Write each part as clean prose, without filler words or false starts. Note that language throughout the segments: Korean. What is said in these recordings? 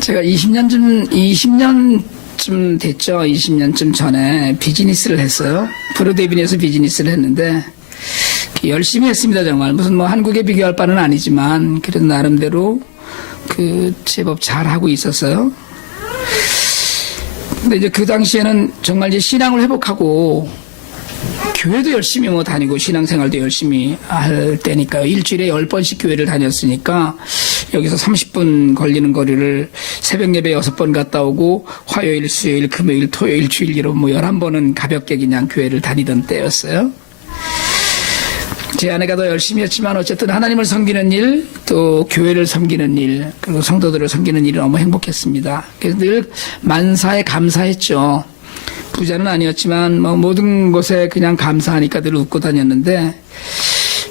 제가 20년쯤 됐죠. 20년쯤 전에 비즈니스를 했어요. 프로데빈에서 비즈니스를 했는데 열심히 했습니다. 정말 무슨 뭐 한국에 비교할 바는 아니지만 그래도 나름대로 제법 잘하고 있었어요. 근데 이제 그 당시에는 정말 이제 신앙을 회복하고 교회도 열심히 뭐 다니고 신앙생활도 열심히 할 때니까요. 일주일에 10번씩 교회를 다녔으니까 여기서 30분 걸리는 거리를 새벽 예배 6번 갔다 오고 화요일, 수요일, 금요일, 토요일, 주일로 뭐 11번은 가볍게 그냥 교회를 다니던 때였어요. 제 아내가 더 열심히 했지만 어쨌든 하나님을 섬기는 일, 또 교회를 섬기는 일, 그리고 성도들을 섬기는 일이 너무 행복했습니다. 그래서 늘 만사에 감사했죠. 부자는 아니었지만 뭐 모든 것에 그냥 감사하니까 늘 웃고 다녔는데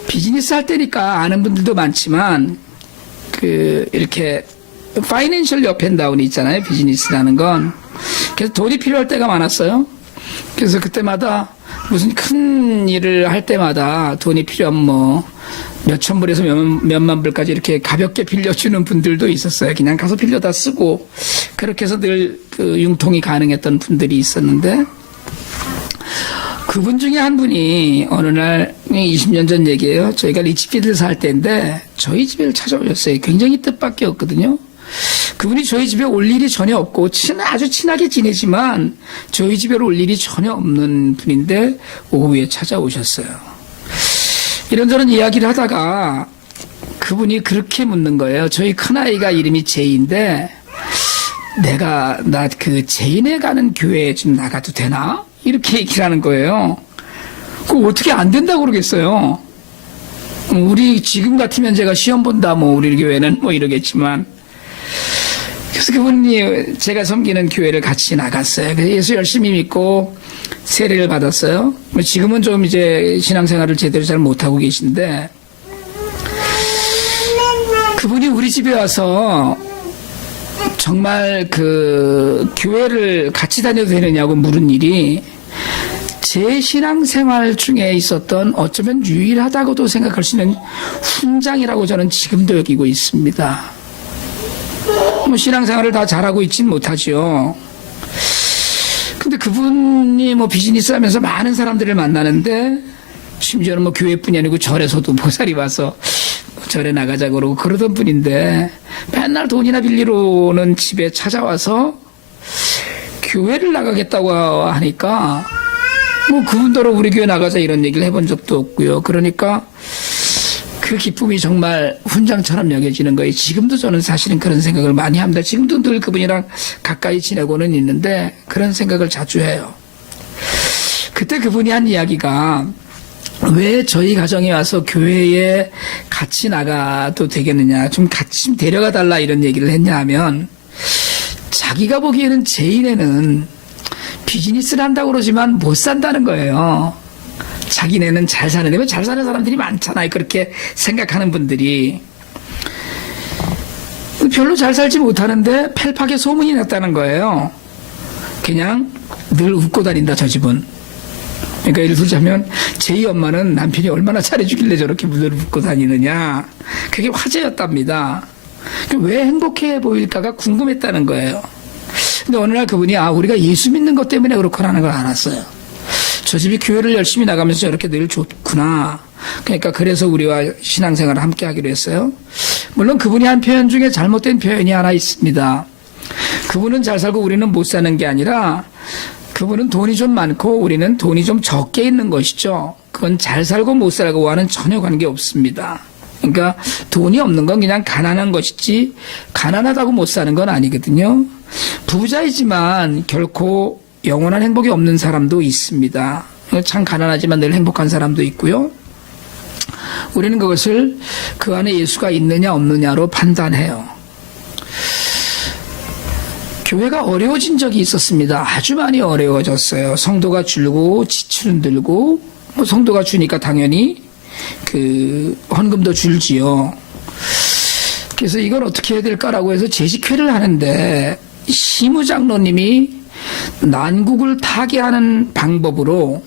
비즈니스 할 때니까 아는 분들도 많지만 이렇게 파이낸셜 업앤다운이 있잖아요. 비즈니스라는 건. 그래서 돈이 필요할 때가 많았어요. 그래서 그때마다 무슨 큰 일을 할 때마다 돈이 필요하면 뭐 몇천 불에서 몇만 불까지 이렇게 가볍게 빌려주는 분들도 있었어요. 그냥 가서 빌려다 쓰고 그렇게 해서 늘 융통이 가능했던 분들이 있었는데 그분 중에 한 분이 어느 날 20년 전 얘기예요. 저희가 리치필드 살 때인데 저희 집에 찾아오셨어요. 굉장히 뜻밖이었거든요. 그분이 저희 집에 올 일이 전혀 없고 아주 친하게 지내지만 저희 집에 올 일이 전혀 없는 분인데 오후에 찾아오셨어요. 이런저런 이야기를 하다가 그분이 그렇게 묻는 거예요. 저희 큰아이가 이름이 제이인데 나 그 제인에 가는 교회에 좀 나가도 되나? 이렇게 얘기를 하는 거예요. 그거 어떻게 안 된다고 그러겠어요. 우리 지금 같으면 제가 시험 본다 뭐 우리 교회는 뭐 이러겠지만 그래서 그분이 제가 섬기는 교회를 같이 나갔어요. 그래서 예수 열심히 믿고 세례를 받았어요. 지금은 좀 이제 신앙생활을 제대로 잘 못하고 계신데 그분이 우리 집에 와서 정말 교회를 같이 다녀도 되느냐고 물은 일이 제 신앙생활 중에 있었던 어쩌면 유일하다고도 생각할 수 있는 훈장이라고 저는 지금도 여기고 있습니다. 뭐 신앙생활을 다 잘하고 있진 못하지요. 근데 그분이 뭐 비즈니스 하면서 많은 사람들을 만나는데 심지어는 뭐 교회뿐이 아니고 절에서도 보살이 와서 절에 나가자고 그러고 그러던 분인데 맨날 돈이나 빌리러 오는 집에 찾아와서 교회를 나가겠다고 하니까 뭐 그분더러 우리 교회 나가자 이런 얘기를 해본 적도 없고요. 그러니까 그 기쁨이 정말 훈장처럼 여겨지는 거예요. 지금도 저는 사실은 그런 생각을 많이 합니다. 지금도 늘 그분이랑 가까이 지내고는 있는데 그런 생각을 자주 해요. 그때 그분이 한 이야기가 왜 저희 가정에 와서 교회에 같이 나가도 되겠느냐, 좀 같이 좀 데려가 달라 이런 얘기를 했냐 하면 자기가 보기에는 제인에는 비즈니스를 한다고 그러지만 못 산다는 거예요. 자기네는 잘 사는데 왜 잘 사는 사람들이 많잖아요. 그렇게 생각하는 분들이 별로 잘 살지 못하는데 펠팍에 소문이 났다는 거예요. 그냥 늘 웃고 다닌다 저 집은. 그러니까 예를 들자면 제이 엄마는 남편이 얼마나 잘해주길래 저렇게 늘 웃고 다니느냐. 그게 화제였답니다. 왜 행복해 보일까가 궁금했다는 거예요. 근데 어느 날 그분이 우리가 예수 믿는 것 때문에 그렇구나는 걸 알았어요. 저 집이 교회를 열심히 나가면서 저렇게 늘 좋구나. 그러니까 그래서 우리와 신앙생활을 함께 하기로 했어요. 물론 그분이 한 표현 중에 잘못된 표현이 하나 있습니다. 그분은 잘 살고 우리는 못 사는 게 아니라 그분은 돈이 좀 많고 우리는 돈이 좀 적게 있는 것이죠. 그건 잘 살고 못 살고와는 전혀 관계없습니다. 그러니까 돈이 없는 건 그냥 가난한 것이지 가난하다고 못 사는 건 아니거든요. 부자이지만 결코 영원한 행복이 없는 사람도 있습니다. 참 가난하지만 늘 행복한 사람도 있고요. 우리는 그것을 그 안에 예수가 있느냐 없느냐로 판단해요. 교회가 어려워진 적이 있었습니다. 아주 많이 어려워졌어요. 성도가 줄고 지출은 들고 뭐 성도가 주니까 당연히 헌금도 줄지요. 그래서 이걸 어떻게 해야 될까라고 해서 재직회를 하는데 시무장로님이 난국을 타게 하는 방법으로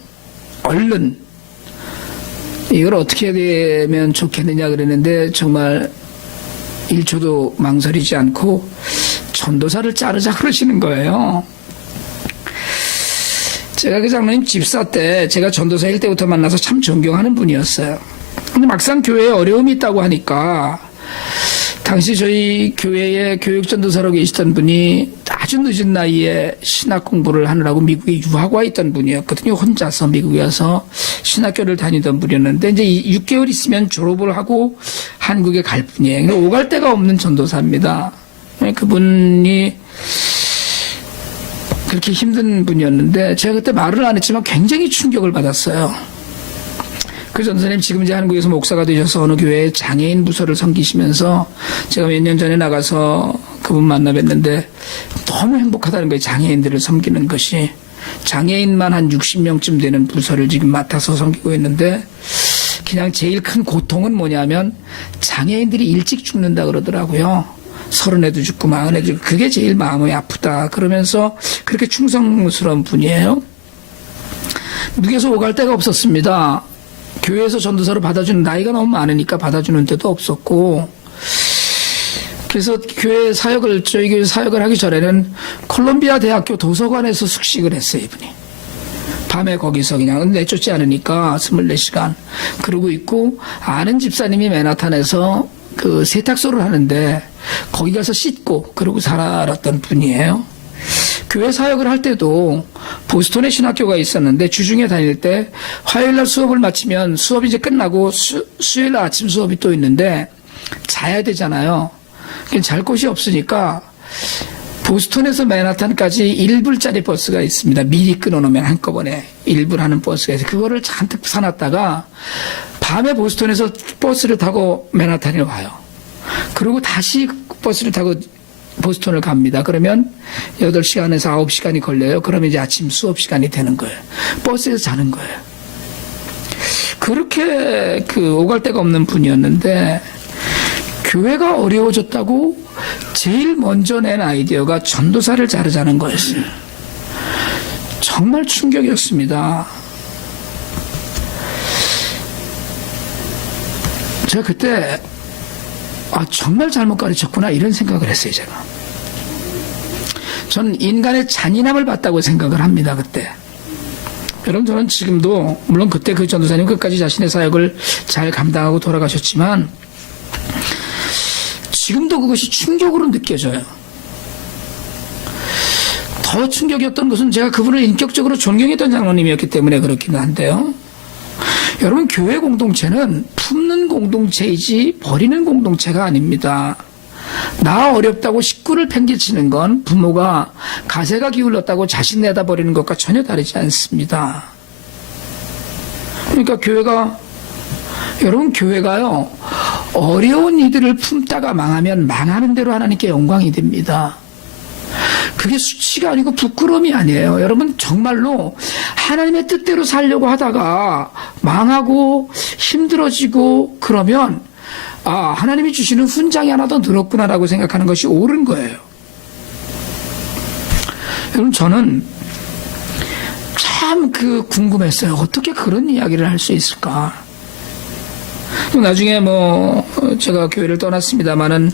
얼른 이걸 어떻게 되면 좋겠느냐 그랬는데 정말 1초도 망설이지 않고 전도사를 자르자 그러시는 거예요. 제가 그 장로님 집사 때 제가 전도사일 때부터 만나서 참 존경하는 분이었어요. 근데 막상 교회에 어려움이 있다고 하니까 당시 저희 교회에 교육전도사로 계시던 분이 아주 늦은 나이에 신학 공부를 하느라고 미국에 유학 와 있던 분이었거든요. 혼자서 미국에 와서 신학교를 다니던 분이었는데 이제 6개월 있으면 졸업을 하고 한국에 갈 분이에요. 오갈 데가 없는 전도사입니다. 그분이 그렇게 힘든 분이었는데 제가 그때 말을 안 했지만 굉장히 충격을 받았어요. 그 전도사님 지금 이제 한국에서 목사가 되셔서 어느 교회에 장애인 부서를 섬기시면서 제가 몇 년 전에 나가서 그분 만나 뵀는데 너무 행복하다는 거예요. 장애인들을 섬기는 것이. 장애인만 한 60명쯤 되는 부서를 지금 맡아서 섬기고 있는데 그냥 제일 큰 고통은 뭐냐면 장애인들이 일찍 죽는다 그러더라고요. 30에도 죽고 40에도 죽고 그게 제일 마음이 아프다 그러면서 그렇게 충성스러운 분이에요. 미국에서 오갈 데가 없었습니다. 교회에서 전도사로 받아주는 나이가 너무 많으니까 받아주는 데도 없었고 그래서 교회 사역을 저희 교회 사역을 하기 전에는 콜롬비아 대학교 도서관에서 숙식을 했어요. 이분이 밤에 거기서 그냥 내쫓지 않으니까 24시간 그러고 있고 아는 집사님이 맨하탄에서 그 세탁소를 하는데 거기 가서 씻고 그러고 살았던 분이에요. 교회 사역을 할 때도 보스턴에 신학교가 있었는데 주중에 다닐 때 화요일날 수업을 마치면 수업이 이제 끝나고 수요일날 아침 수업이 또 있는데 자야 되잖아요. 잘 곳이 없으니까 보스턴에서 맨하탄까지 1불짜리 버스가 있습니다. 미리 끊어놓으면 한꺼번에 1불 하는 버스가 있어요. 그거를 잔뜩 사놨다가 밤에 보스턴에서 버스를 타고 맨하탄에 와요. 그리고 다시 버스를 타고 보스턴을 갑니다. 그러면 8시간에서 9시간이 걸려요. 그러면 이제 아침 수업 시간이 되는 거예요. 버스에서 자는 거예요. 그렇게 오갈 데가 없는 분이었는데 교회가 어려워졌다고 제일 먼저 낸 아이디어가 전도사를 자르자는 거였어요. 정말 충격이었습니다. 제가 그때 정말 잘못 가르쳤구나 이런 생각을 했어요. 제가 저는 인간의 잔인함을 봤다고 생각을 합니다. 그때 여러분 저는 지금도 물론 그때 그 전도사님 끝까지 자신의 사역을 잘 감당하고 돌아가셨지만 지금도 그것이 충격으로 느껴져요. 더 충격이었던 것은 제가 그분을 인격적으로 존경했던 장로님이었기 때문에 그렇긴 한데요. 여러분 교회 공동체는 품는 공동체이지 버리는 공동체가 아닙니다. 나 어렵다고 식구를 팽개치는 건 부모가 가세가 기울었다고 자식 내다 버리는 것과 전혀 다르지 않습니다. 그러니까 여러분 교회가요 어려운 이들을 품다가 망하면 망하는 대로 하나님께 영광이 됩니다. 그게 수치가 아니고 부끄러움이 아니에요. 여러분 정말로 하나님의 뜻대로 살려고 하다가 망하고 힘들어지고 그러면 하나님이 주시는 훈장이 하나 더 늘었구나라고 생각하는 것이 옳은 거예요. 여러분 저는 참 궁금했어요. 어떻게 그런 이야기를 할 수 있을까? 나중에 제가 교회를 떠났습니다만은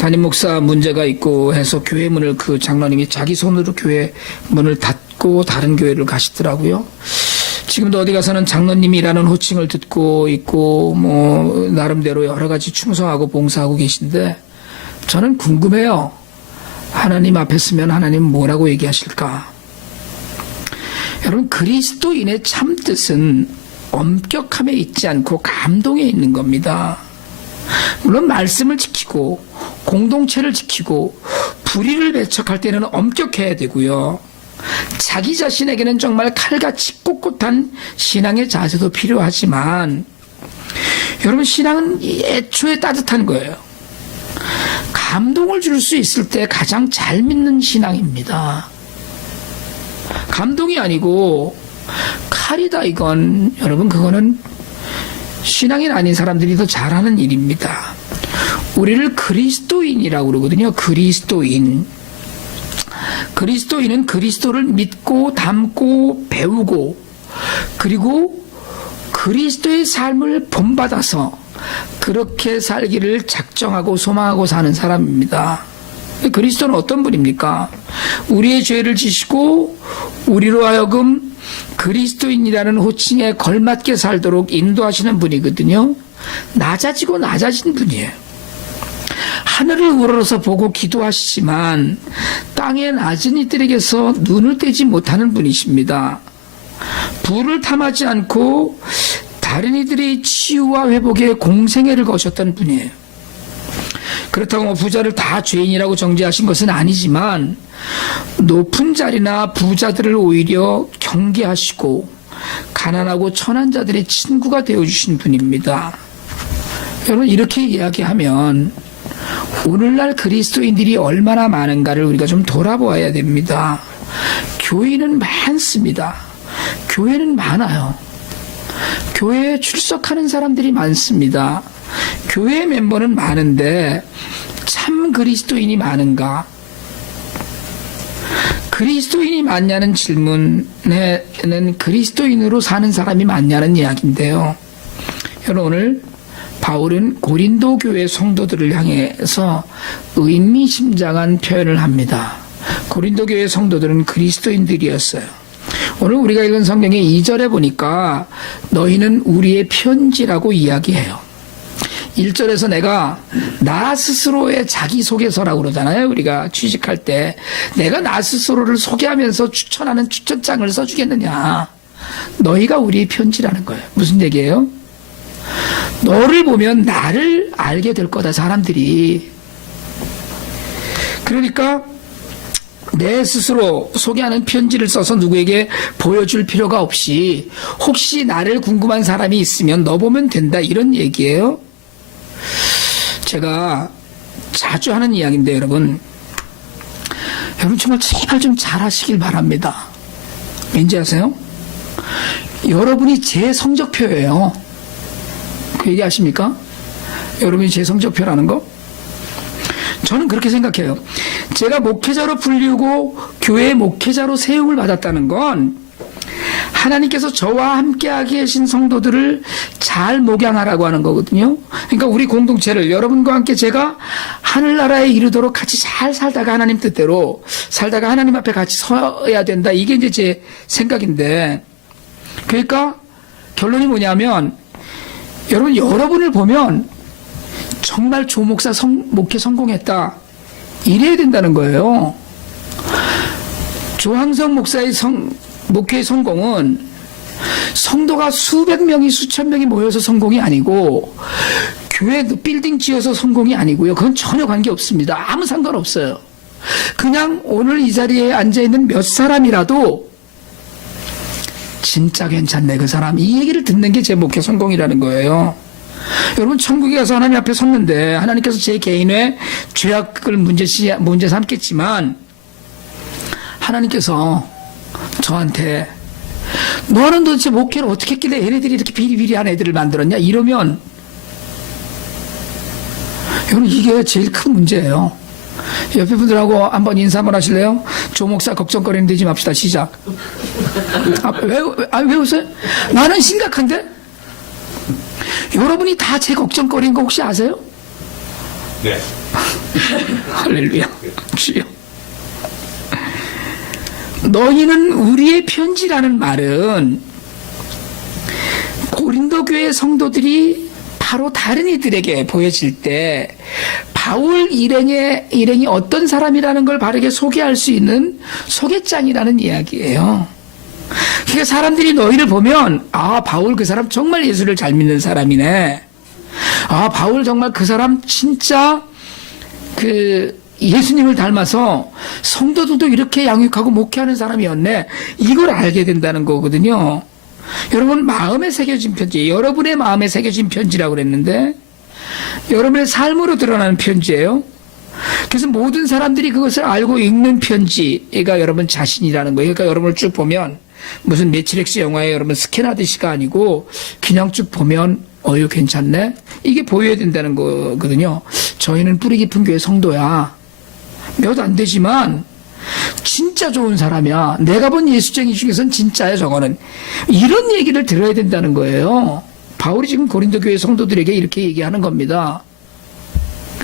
담임 목사 문제가 있고 해서 교회 문을 그 장로님이 자기 손으로 교회 문을 닫고 다른 교회를 가시더라고요. 지금도 어디 가서는 장로님이라는 호칭을 듣고 있고 나름대로 여러 가지 충성하고 봉사하고 계신데 저는 궁금해요. 하나님 앞에 서면 하나님은 뭐라고 얘기하실까? 여러분 그리스도인의 참 뜻은 엄격함에 있지 않고 감동에 있는 겁니다. 물론 말씀을 지키고 공동체를 지키고 불의를 배척할 때는 엄격해야 되고요. 자기 자신에게는 정말 칼같이 꼿꼿한 신앙의 자세도 필요하지만 여러분 신앙은 애초에 따뜻한 거예요. 감동을 줄 수 있을 때 가장 잘 믿는 신앙입니다. 감동이 아니고 칼이다 이건 여러분 그거는 신앙인 아닌 사람들이 더 잘하는 일입니다. 우리를 그리스도인이라고 그러거든요. 그리스도인은 그리스도를 믿고 담고 배우고 그리고 그리스도의 삶을 본받아서 그렇게 살기를 작정하고 소망하고 사는 사람입니다. 그리스도는 어떤 분입니까? 우리의 죄를 지시고 우리로 하여금 그리스도인이라는 호칭에 걸맞게 살도록 인도하시는 분이거든요. 낮아지고 낮아진 분이에요. 하늘을 우러러서 보고 기도하시지만 땅의 낮은 이들에게서 눈을 떼지 못하는 분이십니다. 부를 탐하지 않고 다른 이들의 치유와 회복에 공생애를 거셨던 분이에요. 그렇다고 뭐 부자를 다 죄인이라고 정죄하신 것은 아니지만 높은 자리나 부자들을 오히려 경계하시고 가난하고 천한 자들의 친구가 되어주신 분입니다. 여러분, 이렇게 이야기하면 오늘날 그리스도인들이 얼마나 많은가를 우리가 좀 돌아보아야 됩니다. 교인은 많습니다. 교회는 많아요. 교회에 출석하는 사람들이 많습니다. 교회 멤버는 많은데 참 그리스도인이 많은가? 그리스도인이 많냐는 질문에는 그리스도인으로 사는 사람이 많냐는 이야기인데요. 여러분, 오늘 바울은 고린도 교회 성도들을 향해서 의미심장한 표현을 합니다. 고린도 교회 성도들은 그리스도인들이었어요. 오늘 우리가 읽은 성경의 2절에 보니까 너희는 우리의 편지라고 이야기해요. 1절에서 내가 나 스스로의 자기소개서라고 그러잖아요. 우리가 취직할 때 내가 나 스스로를 소개하면서 추천하는 추천장을 써주겠느냐. 너희가 우리의 편지라는 거예요. 무슨 얘기예요? 너를 보면 나를 알게 될 거다, 사람들이. 그러니까 내 스스로 소개하는 편지를 써서 누구에게 보여줄 필요가 없이 혹시 나를 궁금한 사람이 있으면 너 보면 된다, 이런 얘기예요. 제가 자주 하는 이야기인데 여러분 정말 제발 좀 잘하시길 바랍니다. 왠지 아세요? 여러분이 제 성적표예요. 그 얘기 아십니까? 여러분이 제 성적표라는 거? 저는 그렇게 생각해요. 제가 목회자로 불리우고 교회 목회자로 세움을 받았다는 건 하나님께서 저와 함께하게 하신 성도들을 잘 목양하라고 하는 거거든요. 그러니까 우리 공동체를 여러분과 함께 제가 하늘나라에 이르도록 같이 잘 살다가 하나님 뜻대로 살다가 하나님 앞에 같이 서야 된다. 이게 이제 제 생각인데, 그러니까 결론이 뭐냐면 여러분, 여러분을 보면 정말 조 목사 목회 성공했다, 이래야 된다는 거예요. 조항성 목사의 목회의 성공은 성도가 수백 명이 수천 명이 모여서 성공이 아니고 교회 빌딩 지어서 성공이 아니고요. 그건 전혀 관계없습니다. 아무 상관없어요. 그냥 오늘 이 자리에 앉아있는 몇 사람이라도 진짜 괜찮네 그 사람, 이 얘기를 듣는 게 제 목회 성공이라는 거예요. 여러분, 천국에 가서 하나님 앞에 섰는데 하나님께서 제 개인의 죄악을 문제 삼겠지만 하나님께서 저한테 너는 도대체 목회를 어떻게 했길래 얘네들이 이렇게 비리비리한 애들을 만들었냐, 이러면 여러분, 이게 제일 큰 문제예요. 옆에 분들하고 한번 인사 한번 하실래요? 조 목사 걱정거리는 되지 맙시다. 시작. 왜 웃어요? 나는 심각한데? 여러분이 다 제 걱정거리는 거 혹시 아세요? 네. 할렐루야. 주여. 너희는 우리의 편지라는 말은 고린도 교회 성도들이 바로 다른 이들에게 보여질 때 바울 일행이 어떤 사람이라는 걸 바르게 소개할 수 있는 소개장이라는 이야기예요. 그러니까 사람들이 너희를 보면 아, 바울 그 사람 정말 예수를 잘 믿는 사람이네. 아, 바울 정말 그 사람 진짜 예수님을 닮아서 성도들도 이렇게 양육하고 목회하는 사람이었네. 이걸 알게 된다는 거거든요. 여러분, 마음에 새겨진 편지, 여러분의 마음에 새겨진 편지라고 그랬는데 여러분의 삶으로 드러나는 편지예요. 그래서 모든 사람들이 그것을 알고 읽는 편지가 여러분 자신이라는 거예요. 그러니까 여러분을 쭉 보면 무슨 매트릭스 영화에 여러분 스캔하듯이가 아니고 그냥 쭉 보면 이거 괜찮네? 이게 보여야 된다는 거거든요. 저희는 뿌리 깊은 교회 성도야. 몇 안 되지만 진짜 좋은 사람이야. 내가 본 예수쟁이 중에서는 진짜야 저거는. 이런 얘기를 들어야 된다는 거예요. 바울이 지금 고린도 교회 성도들에게 이렇게 얘기하는 겁니다.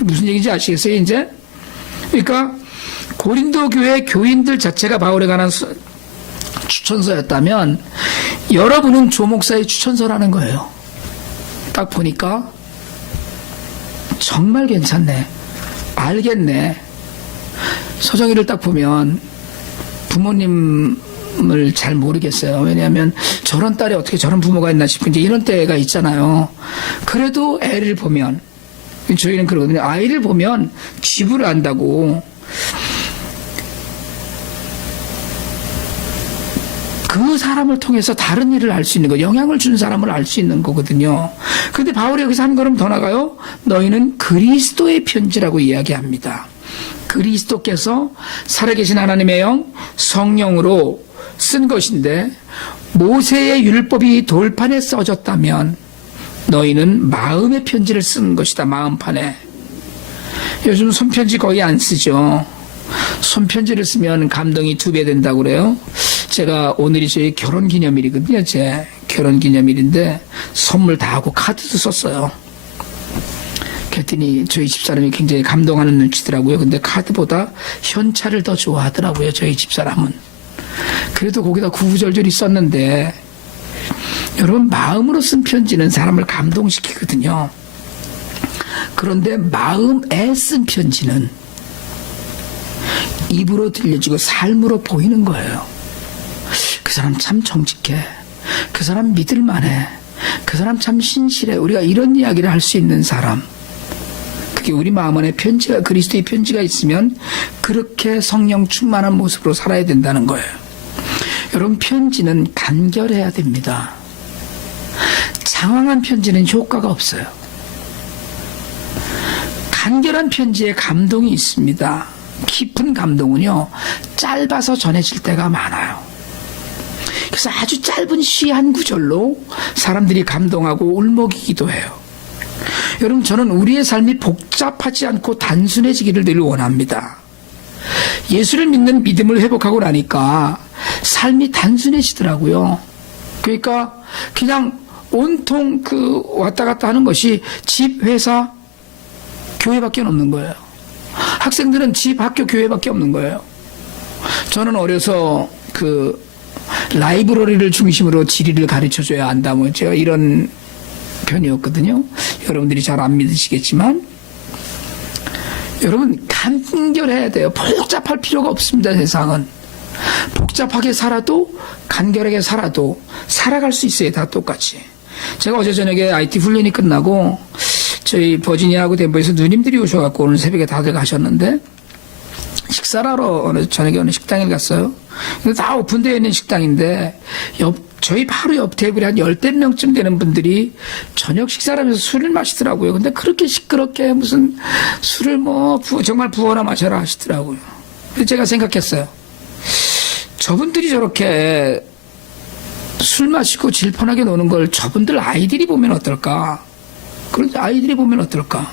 무슨 얘기인지 아시겠어요, 이제? 그러니까 고린도 교회 교인들 자체가 바울에 관한 추천서였다면 여러분은 조 목사의 추천서라는 거예요. 딱 보니까 정말 괜찮네, 알겠네. 서정희를 딱 보면 부모님을 잘 모르겠어요. 왜냐하면 저런 딸이 어떻게 저런 부모가 있나 싶은 이제 이런 때가 있잖아요. 그래도 애를 보면, 저희는 그러거든요. 아이를 보면 쥐부를 안다고. 그 사람을 통해서 다른 일을 알 수 있는 거, 영향을 준 사람을 알 수 있는 거거든요. 그런데 바울이 여기서 한 걸음 더 나가요. 너희는 그리스도의 편지라고 이야기합니다. 그리스도께서 살아계신 하나님의 영, 성령으로 쓴 것인데, 모세의 율법이 돌판에 써졌다면 너희는 마음의 편지를 쓴 것이다. 마음판에. 요즘 손편지 거의 안 쓰죠. 손편지를 쓰면 감동이 2배 된다고 그래요. 제가 오늘이 저희 결혼기념일이거든요. 제 결혼기념일인데 선물 다 하고 카드도 썼어요. 그랬더니 저희 집사람이 굉장히 감동하는 눈치더라고요. 근데 카드보다 현찰을 더 좋아하더라고요. 저희 집사람은. 그래도 거기다 구구절절히 썼는데, 여러분, 마음으로 쓴 편지는 사람을 감동시키거든요. 그런데 마음에 쓴 편지는 입으로 들려지고 삶으로 보이는 거예요. 그 사람 참 정직해, 그 사람 믿을만해, 그 사람 참 신실해. 우리가 이런 이야기를 할 수 있는 사람, 그게 우리 마음 안에 편지가, 그리스도의 편지가 있으면 그렇게 성령 충만한 모습으로 살아야 된다는 거예요. 여러분, 편지는 간결해야 됩니다. 장황한 편지는 효과가 없어요. 간결한 편지에 감동이 있습니다. 깊은 감동은요, 짧아서 전해질 때가 많아요. 그래서 아주 짧은 시 한 구절로 사람들이 감동하고 울먹이기도 해요. 여러분, 저는 우리의 삶이 복잡하지 않고 단순해지기를 늘 원합니다. 예수를 믿는 믿음을 회복하고 나니까 삶이 단순해지더라고요. 그러니까 그냥 온통 왔다 갔다 하는 것이 집, 회사, 교회밖에 없는 거예요. 학생들은 집, 학교, 교회밖에 없는 거예요. 저는 어려서 라이브러리를 중심으로 지리를 가르쳐줘야 한다, 뭐 제가 이런 편이었거든요. 여러분들이 잘 안 믿으시겠지만, 여러분, 간결해야 돼요. 복잡할 필요가 없습니다. 세상은 복잡하게 살아도, 간결하게 살아도 살아갈 수 있어요. 다 똑같이. 제가 어제 저녁에 IT 훈련이 끝나고 저희 버지니아하고 덴버에서 누님들이 오셔갖고 오늘 새벽에 다들 가셨는데, 식사를 하러 저녁에 어느 식당에 갔어요. 근데 다 오픈되어 있는 식당인데, 저희 바로 옆 테이블에 한 10명쯤 되는 분들이 저녁 식사를 하면서 술을 마시더라고요. 근데 그렇게 시끄럽게 무슨 술을 정말 부어나 마셔라 하시더라고요. 그래서 제가 생각했어요. 저분들이 저렇게 술 마시고 질펀하게 노는 걸 저분들 아이들이 보면 어떨까? 그런데 아이들이 보면 어떨까?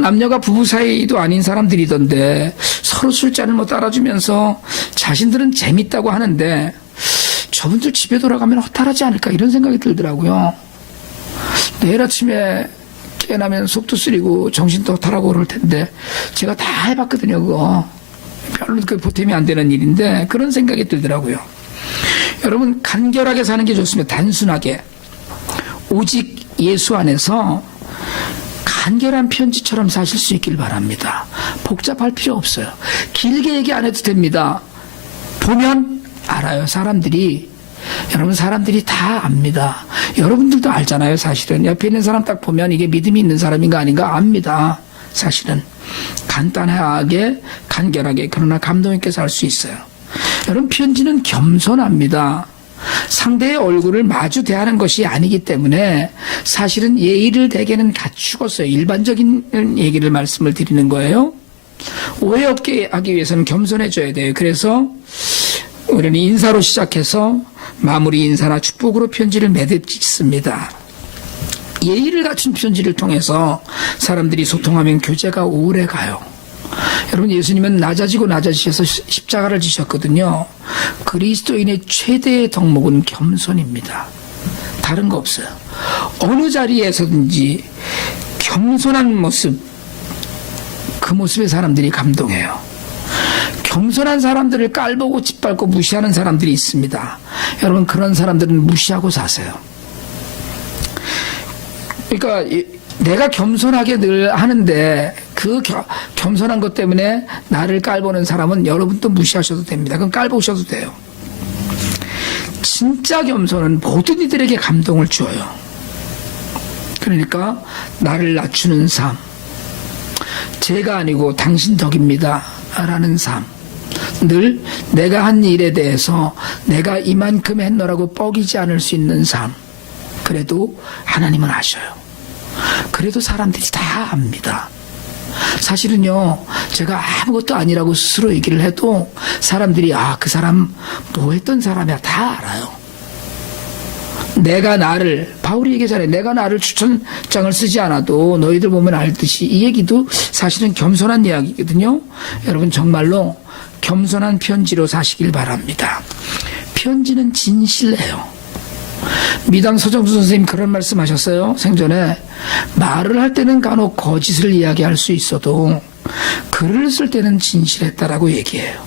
남녀가 부부 사이도 아닌 사람들이던데 서로 술잔을 따라주면서 자신들은 재밌다고 하는데 저분들 집에 돌아가면 허탈하지 않을까, 이런 생각이 들더라고요. 내일 아침에 깨어나면 속도 쓰리고 정신도 허탈하고 그럴 텐데, 제가 다 해봤거든요. 그거 별로 보탬이 안 되는 일인데 그런 생각이 들더라고요. 여러분, 간결하게 사는 게 좋습니다. 단순하게, 오직 예수 안에서 간결한 편지처럼 사실 수 있길 바랍니다. 복잡할 필요 없어요. 길게 얘기 안 해도 됩니다. 보면 알아요. 여러분, 사람들이 다 압니다. 여러분들도 알잖아요. 사실은 옆에 있는 사람 딱 보면 이게 믿음이 있는 사람인가 아닌가 압니다. 사실은 간단하게, 간결하게, 그러나 감동 있게 살 수 있어요. 여러분, 편지는 겸손합니다. 상대의 얼굴을 마주 대하는 것이 아니기 때문에 사실은 예의를 대개는 갖추었어요. 일반적인 얘기를 말씀을 드리는 거예요. 오해 없게 하기 위해서는 겸손해져야 돼요. 그래서 우리는 인사로 시작해서 마무리 인사나 축복으로 편지를 맺습니다. 예의를 갖춘 편지를 통해서 사람들이 소통하면 교제가 오래 가요. 여러분, 예수님은 낮아지고 낮아지셔서 십자가를 지셨거든요. 그리스도인의 최대의 덕목은 겸손입니다. 다른 거 없어요. 어느 자리에서든지 겸손한 모습, 그 모습에 사람들이 감동해요. 겸손한 사람들을 깔보고 짓밟고 무시하는 사람들이 있습니다. 여러분, 그런 사람들은 무시하고 사세요. 그러니까 내가 겸손하게 늘 하는데 그 겸손한 것 때문에 나를 깔보는 사람은 여러분도 무시하셔도 됩니다. 그럼 깔보셔도 돼요. 진짜 겸손은 모든 이들에게 감동을 주어요. 그러니까 나를 낮추는 삶, 제가 아니고 당신 덕입니다 라는 삶, 늘 내가 한 일에 대해서 내가 이만큼 했노라고 뻐기지 않을 수 있는 삶. 그래도 하나님은 아셔요. 그래도 사람들이 다 압니다. 사실은요, 제가 아무것도 아니라고 스스로 얘기를 해도 사람들이 그 사람 뭐 했던 사람이야 다 알아요. 내가 나를, 바울이 얘기하잖아요. 내가 나를 추천장을 쓰지 않아도 너희들 보면 알듯이, 이 얘기도 사실은 겸손한 이야기거든요. 여러분, 정말로 겸손한 편지로 사시길 바랍니다. 편지는 진실해요. 미당 서정수 선생님 그런 말씀 하셨어요. 생전에 말을 할 때는 간혹 거짓을 이야기할 수 있어도 글을 쓸 때는 진실했다라고 얘기해요.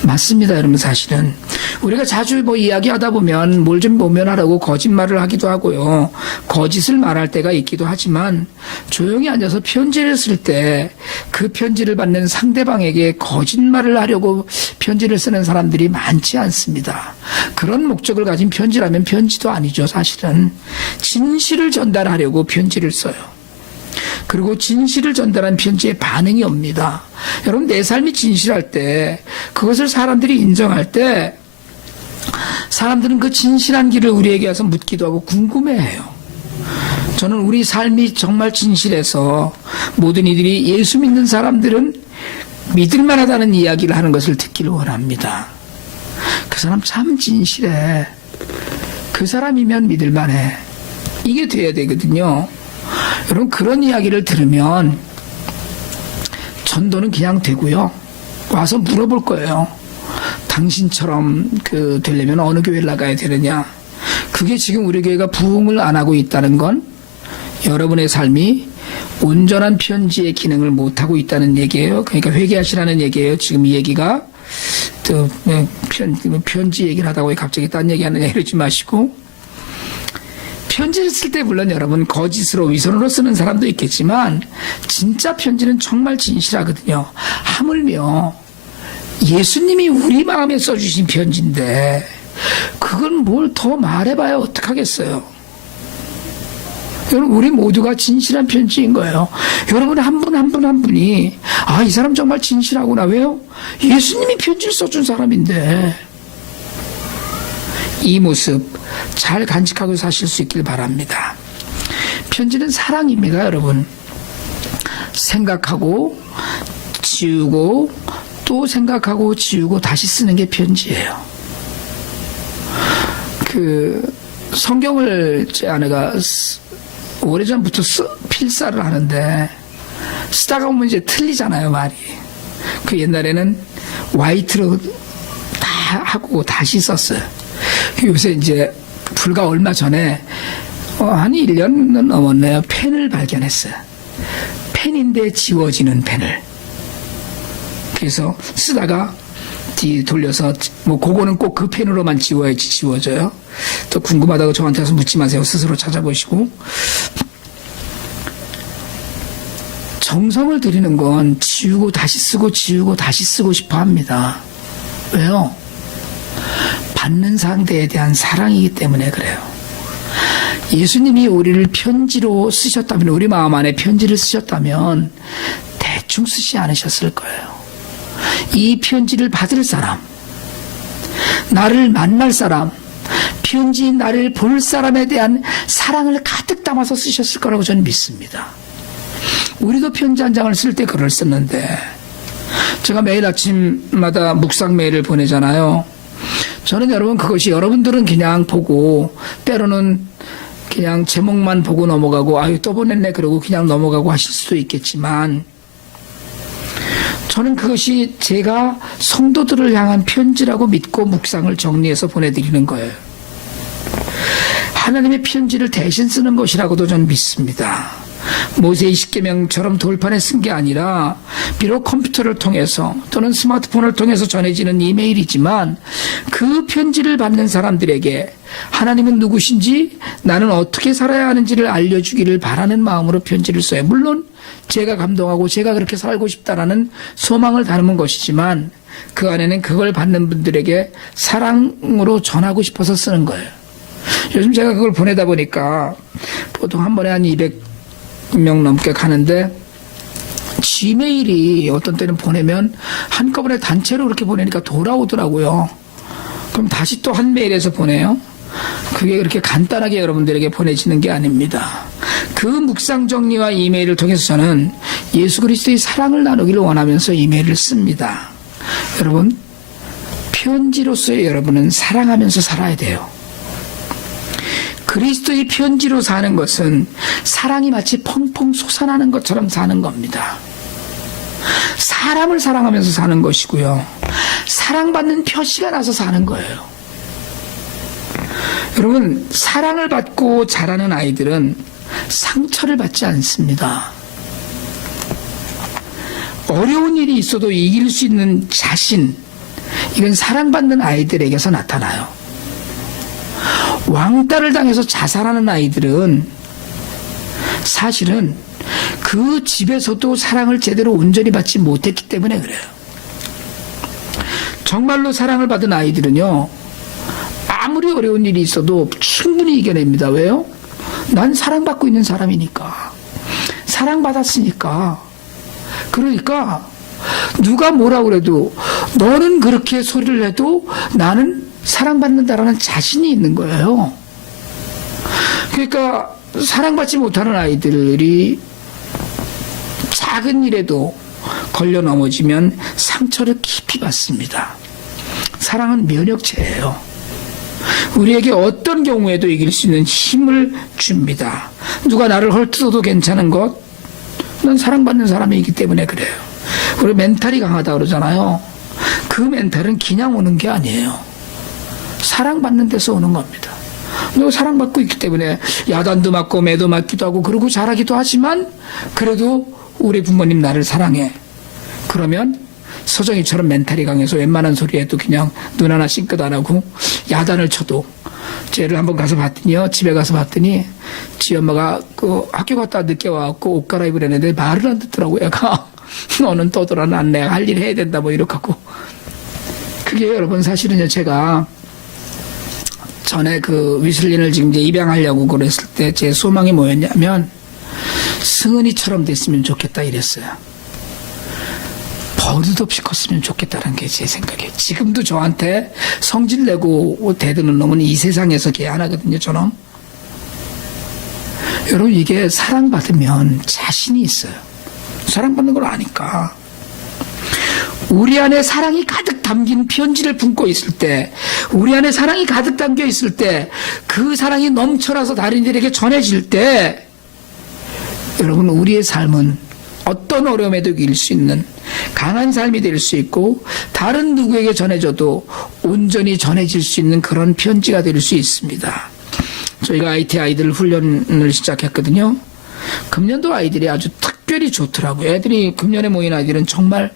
맞습니다. 여러분, 사실은 우리가 자주 뭐 이야기하다 보면 뭘 좀 모면하라고 거짓말을 하기도 하고요, 거짓을 말할 때가 있기도 하지만 조용히 앉아서 편지를 쓸 때 그 편지를 받는 상대방에게 거짓말을 하려고 편지를 쓰는 사람들이 많지 않습니다. 그런 목적을 가진 편지라면 편지도 아니죠. 사실은 진실을 전달하려고 편지를 써요. 그리고 진실을 전달한 편지에 반응이 옵니다. 여러분, 내 삶이 진실할 때, 그것을 사람들이 인정할 때 사람들은 그 진실한 길을 우리에게 와서 묻기도 하고 궁금해해요. 저는 우리 삶이 정말 진실해서 모든 이들이 예수 믿는 사람들은 믿을만하다는 이야기를 하는 것을 듣기를 원합니다. 그 사람 참 진실해, 그 사람이면 믿을만해, 이게 돼야 되거든요. 여러분, 그런 이야기를 들으면 전도는 그냥 되고요, 와서 물어볼 거예요. 당신처럼 되려면 어느 교회를 나가야 되느냐. 그게 지금 우리 교회가 부흥을 안 하고 있다는 건 여러분의 삶이 온전한 편지의 기능을 못하고 있다는 얘기예요. 그러니까 회개하시라는 얘기예요. 지금 이 얘기가 또 편지 얘기를 하다가 갑자기 딴 얘기하느냐 이러지 마시고, 편지를 쓸 때 물론 여러분 거짓으로 위선으로 쓰는 사람도 있겠지만 진짜 편지는 정말 진실하거든요. 하물며 예수님이 우리 마음에 써주신 편지인데 그건 뭘 더 말해봐야 어떡하겠어요. 여러분, 우리 모두가 진실한 편지인 거예요. 여러분, 한 분 한 분 한 분이 이 사람 정말 진실하구나. 왜요? 예수님이 편지를 써준 사람인데. 이 모습 잘 간직하고 사실 수 있길 바랍니다. 편지는 사랑입니다. 여러분, 생각하고 지우고 또 생각하고 지우고 다시 쓰는 게 편지예요. 성경을 제 아내가 오래전부터 필사를 하는데 쓰다가 보면 이제 틀리잖아요, 말이. 옛날에는 화이트로 다 하고 다시 썼어요. 요새 이제 불과 얼마 전에 한 1년은 넘었네요. 펜을 발견했어요. 펜인데 지워지는 펜을. 그래서 쓰다가 뒤 돌려서 그거는 꼭 그 펜으로만 지워야지 지워져요. 또 궁금하다고 저한테 와서 묻지 마세요. 스스로 찾아보시고. 정성을 들이는 건 지우고 다시 쓰고 지우고 다시 쓰고 싶어 합니다. 왜요? 받는 상대에 대한 사랑이기 때문에 그래요. 예수님이 우리를 편지로 쓰셨다면, 우리 마음 안에 편지를 쓰셨다면 대충 쓰지 않으셨을 거예요. 이 편지를 받을 사람, 나를 만날 사람, 편지인 나를 볼 사람에 대한 사랑을 가득 담아서 쓰셨을 거라고 저는 믿습니다. 우리도 편지 한 장을 쓸 때 글을 썼는데, 제가 매일 아침마다 묵상 메일을 보내잖아요. 저는 여러분, 그것이 여러분들은 그냥 보고 때로는 그냥 제목만 보고 넘어가고 또 보냈네 그러고 그냥 넘어가고 하실 수도 있겠지만, 저는 그것이 제가 성도들을 향한 편지라고 믿고 묵상을 정리해서 보내드리는 거예요. 하나님의 편지를 대신 쓰는 것이라고도 저는 믿습니다. 모세의 10계명처럼 돌판에 쓴 게 아니라 비록 컴퓨터를 통해서 또는 스마트폰을 통해서 전해지는 이메일이지만 그 편지를 받는 사람들에게 하나님은 누구신지 나는 어떻게 살아야 하는지를 알려주기를 바라는 마음으로 편지를 써요. 물론 제가 감동하고 제가 그렇게 살고 싶다라는 소망을 담은 것이지만 그 안에는 그걸 받는 분들에게 사랑으로 전하고 싶어서 쓰는 거예요. 요즘 제가 그걸 보내다 보니까 보통 한 번에 한 200명 넘게 가는데 지메일이 어떤 때는 보내면 한꺼번에 단체로 그렇게 보내니까 돌아오더라고요. 그럼 다시 또 한 메일에서 보내요. 그게 그렇게 간단하게 여러분들에게 보내지는 게 아닙니다. 그 묵상 정리와 이메일을 통해서 저는 예수 그리스도의 사랑을 나누기를 원하면서 이메일을 씁니다. 여러분, 편지로서의 여러분은 사랑하면서 살아야 돼요. 그리스도의 편지로 사는 것은 사랑이 마치 펑펑 솟아나는 것처럼 사는 겁니다. 사람을 사랑하면서 사는 것이고요. 사랑받는 표시가 나서 사는 거예요. 여러분, 사랑을 받고 자라는 아이들은 상처를 받지 않습니다. 어려운 일이 있어도 이길 수 있는 자신, 이건 사랑받는 아이들에게서 나타나요. 왕따를 당해서 자살하는 아이들은 사실은 그 집에서도 사랑을 제대로 온전히 받지 못했기 때문에 그래요. 정말로 사랑을 받은 아이들은요, 아무리 어려운 일이 있어도 충분히 이겨냅니다. 왜요? 난 사랑받고 있는 사람이니까. 사랑받았으니까. 그러니까 누가 뭐라 그래도 너는 그렇게 소리를 해도 나는 사랑받는다라는 자신이 있는 거예요. 그러니까 사랑받지 못하는 아이들이 작은 일에도 걸려 넘어지면 상처를 깊이 받습니다. 사랑은 면역체예요. 우리에게 어떤 경우에도 이길 수 있는 힘을 줍니다. 누가 나를 헐뜯어도 괜찮은 것, 난 사랑받는 사람이기 때문에 그래요. 우리 멘탈이 강하다 그러잖아요. 그 멘탈은 그냥 오는 게 아니에요. 사랑받는 데서 오는 겁니다. 너 사랑받고 있기 때문에 야단도 맞고 매도 맞기도 하고 그러고 잘하기도 하지만 그래도 우리 부모님 나를 사랑해. 그러면 서정이처럼 멘탈이 강해서 웬만한 소리 해도 그냥 눈 하나 싱긋 안 하고 야단을 쳐도, 쟤를 한번 가서 봤더니요, 집에 가서 봤더니 지 엄마가 그 학교 갔다 늦게 와갖고 옷 갈아입으려는데 말을 안 듣더라고. 얘가 너는 떠들어, 난 내가 할 일 해야 된다 뭐 이렇게 하고. 그게 여러분 사실은요, 제가 전에 그 위슬린을 지금 이제 입양하려고 그랬을 때 제 소망이 뭐였냐면 승은이처럼 됐으면 좋겠다 이랬어요. 버릇없이 컸으면 좋겠다는 게 제 생각이에요. 지금도 저한테 성질내고 대드는 놈은 이 세상에서 걔 하나거든요, 저놈. 여러분, 이게 사랑받으면 자신이 있어요. 사랑받는 걸 아니까. 우리 안에 사랑이 가득 담긴 편지를 품고 있을 때, 우리 안에 사랑이 가득 담겨 있을 때, 그 사랑이 넘쳐나서 다른 이들에게 전해질 때, 여러분, 우리의 삶은 어떤 어려움에도 이길 수 있는 강한 삶이 될 수 있고, 다른 누구에게 전해져도 온전히 전해질 수 있는 그런 편지가 될 수 있습니다. 저희가 IT 아이들 훈련을 시작했거든요. 금년도 아이들이 아주 특별히 좋더라고요. 애들이 금년에 모인 아이들은 정말,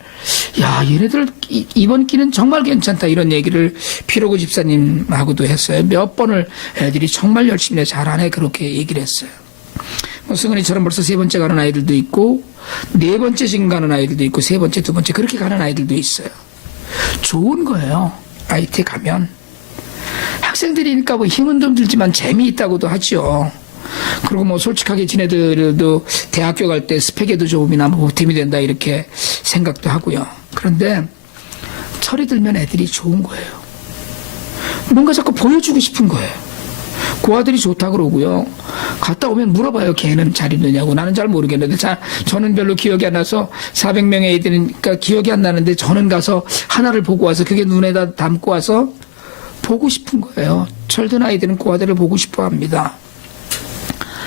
야, 얘네들 이번 기는 정말 괜찮다, 이런 얘기를 피로구 집사님하고도 했어요. 몇 번을 애들이 정말 열심히 잘하네, 그렇게 얘기를 했어요. 뭐 승은이처럼 벌써 3번째 가는 아이들도 있고, 4번째 지금 가는 아이들도 있고, 3번째, 2번째 그렇게 가는 아이들도 있어요. 좋은 거예요. IT 가면. 학생들이니까 뭐 힘은 좀 들지만 재미있다고도 하죠. 그리고 뭐 솔직하게 지네들도 대학교 갈 때 스펙에도 조금이나 뭐 보탬이 된다 이렇게 생각도 하고요. 그런데 철이 들면 애들이 좋은 거예요. 뭔가 자꾸 보여주고 싶은 거예요. 그 아들이 좋다 그러고요. 갔다 오면 물어봐요. 걔는 잘 있느냐고. 나는 잘 모르겠는데, 저는 별로 기억이 안 나서 400명의 애들이니까 기억이 안 나는데, 저는 가서 하나를 보고 와서 그게 눈에다 담고 와서 보고 싶은 거예요. 철든 아이들은 그 아들을 보고 싶어 합니다.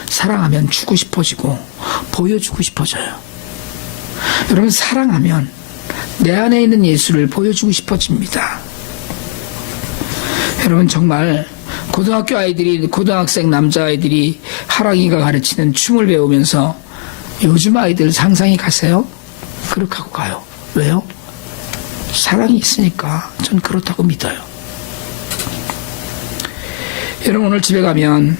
사랑하면 주고 싶어지고 보여주고 싶어져요. 여러분, 사랑하면 내 안에 있는 예수를 보여주고 싶어집니다. 여러분, 정말 고등학교 아이들이, 고등학생 남자아이들이 하랑이가 가르치는 춤을 배우면서 요즘 아이들 상상이 가세요? 그렇게 하고 가요. 왜요? 사랑이 있으니까 전 그렇다고 믿어요. 여러분 오늘 집에 가면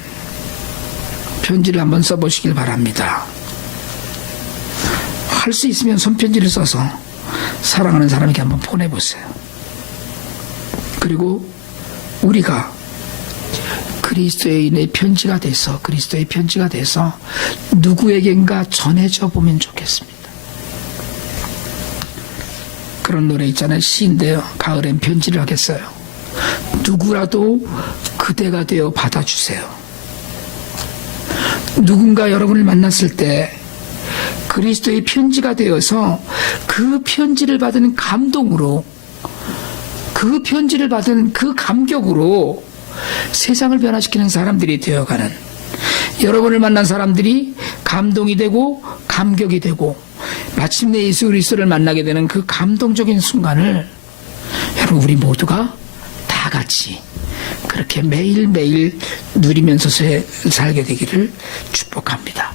편지를 한번 써보시길 바랍니다. 할 수 있으면 손편지를 써서 사랑하는 사람에게 한번 보내보세요. 그리고 우리가 그리스도인의 편지가 돼서, 그리스도의 편지가 돼서 누구에겐가 전해져 보면 좋겠습니다. 그런 노래 있잖아요. 시인데요. 가을엔 편지를 하겠어요. 누구라도 그대가 되어 받아주세요. 누군가 여러분을 만났을 때 그리스도의 편지가 되어서 그 편지를 받은 감동으로, 그 편지를 받은 그 감격으로 세상을 변화시키는 사람들이 되어가는, 여러분을 만난 사람들이 감동이 되고 감격이 되고 마침내 예수 그리스도를 만나게 되는 그 감동적인 순간을 여러분 우리 모두가 다 같이 그렇게 매일매일 누리면서 살게 되기를 축복합니다.